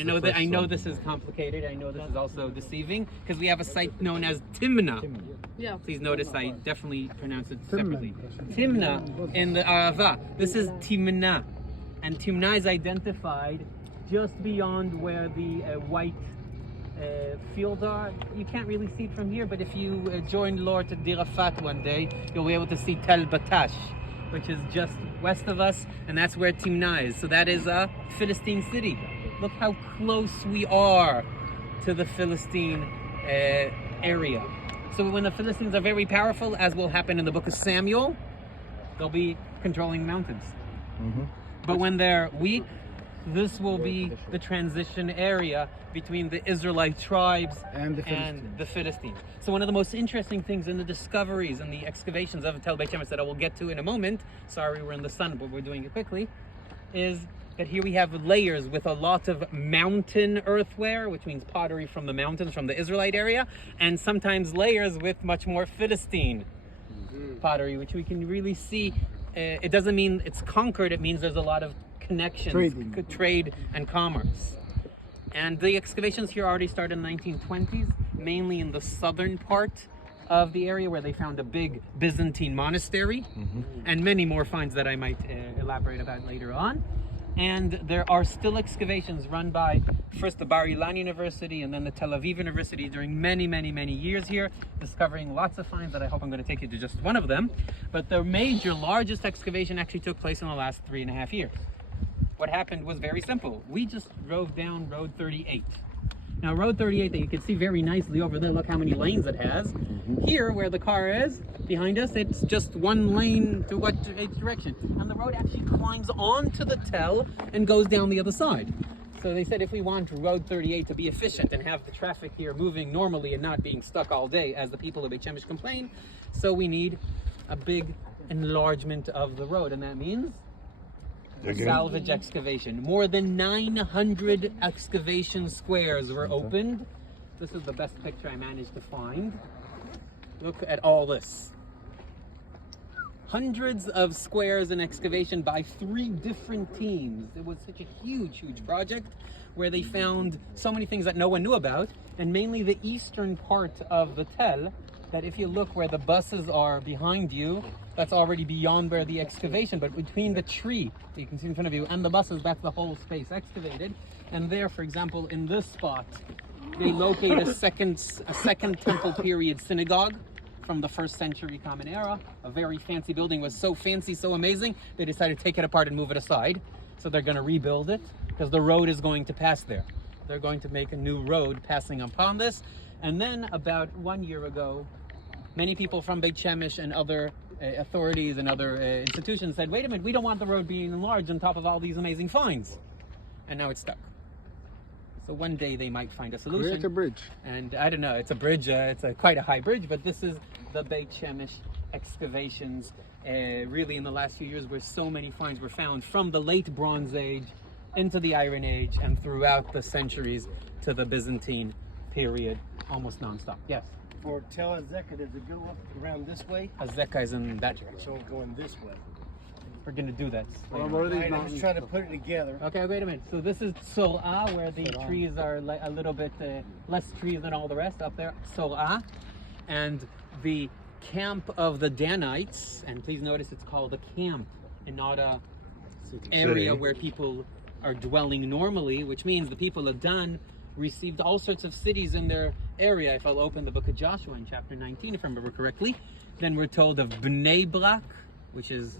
I know this is complicated. I know this is also deceiving because we have a site known as Timna. Yeah. Please notice I definitely pronounce it separately. Timna in the Arava. This is Timna, and Timna is identified just beyond where the white fields are. You can't really see it from here, but if you join Lord to Dirafat one day, you'll be able to see Tel Batash, which is just west of us, and that's where Timna is. So that is a Philistine city. Look how close we are to the Philistine area. So when the Philistines are very powerful, as will happen in the book of Samuel, they'll be controlling mountains. Mm-hmm. But when they're weak, this will be the transition area between the Israelite tribes and the Philistines. So one of the most interesting things in the discoveries and the excavations of Tel Beit Shemesh that I will get to in a moment, sorry we're in the sun but we're doing it quickly, is that here we have layers with a lot of mountain earthware, which means pottery from the mountains from the Israelite area, and sometimes layers with much more Philistine pottery, which we can really see. It doesn't mean it's conquered, it means there's a lot of connections, trade and commerce. And the excavations here already started in the 1920s, mainly in the southern part of the area where they found a big Byzantine monastery, and many more finds that I might elaborate about later on. And there are still excavations run by first the Bar Ilan University and then the Tel Aviv University during many, many, many years here, discovering lots of finds that I hope I'm going to take you to just one of them. But the major, largest excavation actually took place in the last 3.5 years. What happened was very simple. We just drove down Road 38. Now Road 38 that you can see very nicely over there, look how many lanes it has. Here where the car is, behind us, it's just one lane to each direction. And the road actually climbs onto the Tel and goes down the other side. So they said if we want Road 38 to be efficient and have the traffic here moving normally and not being stuck all day, as the people of Beit Shemesh complain, so we need a big enlargement of the road, and that means salvage excavation. More than 900 excavation squares were opened. This is the best picture I managed to find. Look at all this. Hundreds of squares in excavation by 3 different teams. It was such a huge, huge project where they found so many things that no one knew about, and mainly the eastern part of the Tel, that if you look where the buses are behind you, that's already beyond where the excavation, but between the tree that you can see in front of you and the buses, that's the whole space excavated. And there, for example, in this spot, they locate a second temple period synagogue from the 1st century Common Era. A very fancy building, was so fancy, so amazing, they decided to take it apart and move it aside. So they're going to rebuild it because the road is going to pass there. They're going to make a new road passing upon this. And then about 1 year ago, many people from Beit Shemesh and other authorities and other institutions said, wait a minute, we don't want the road being enlarged on top of all these amazing finds. And now it's stuck. So one day they might find a solution. Create a bridge. And I don't know, it's a bridge, it's quite a high bridge, but this is the Beit Shemesh excavations really in the last few years where so many finds were found from the late Bronze Age into the Iron Age and throughout the centuries to the Byzantine period, almost non-stop. Yes? For Tel Azeka, does it go up around this way? Azeka is in that direction. So going this way. We're going to do that later. What are these I'm mountains? just trying to put it together. Okay, wait a minute. So this is Sor'a, where the trees are a little bit less trees than all the rest up there. Sor'a. And the camp of the Danites, and please notice it's called a camp and not a area where people are dwelling normally, which means the people of Dan received all sorts of cities in their area. If I'll open the book of Joshua in chapter 19, if I remember correctly, then we're told of Bnei Brak, which is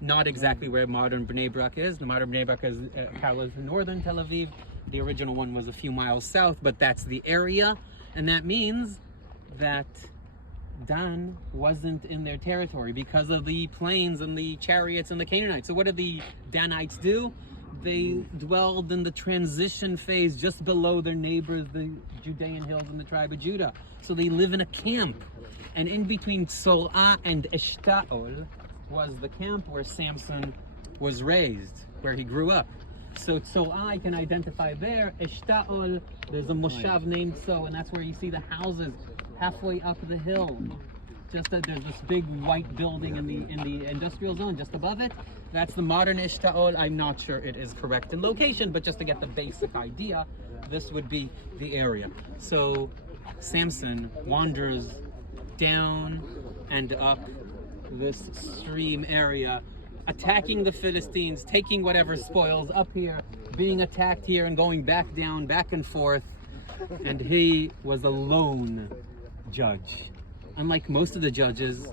not exactly where modern Bnei Brak is. The modern Bnei Brak is parallels northern Tel Aviv. The original one was a few miles south, but that's the area. And that means that Dan wasn't in their territory because of the plains and the chariots and the Canaanites. So what did the Danites do? They dwelled in the transition phase just below their neighbors, the Judean hills and the tribe of Judah. So they live in a camp. And in between Sor'a and Eshtaol was the camp where Samson was raised, where he grew up. So Sor'a I can identify there. Eshtaol, there's a moshav named So, and that's where you see the houses halfway up the hill. There's this big white building in the industrial zone just above it. That's the modern Ishta'ol. I'm not sure it is correct in location, but just to get the basic idea, this would be the area. So Samson wanders down and up this stream area, attacking the Philistines, taking whatever spoils up here, being attacked here and going back down, back and forth. And he was a lone judge. Unlike most of the judges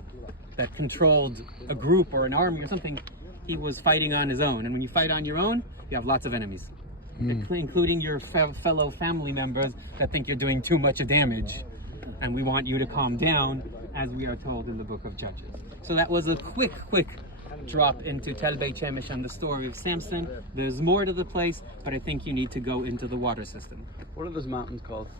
that controlled a group or an army or something, he was fighting on his own. And when you fight on your own, you have lots of enemies, including your fellow family members that think you're doing too much damage. And we want you to calm down, as we are told in the book of Judges. So that was a quick drop into Tel Beit Shemesh and the story of Samson. There's more to the place, but I think you need to go into the water system. What are those mountains called?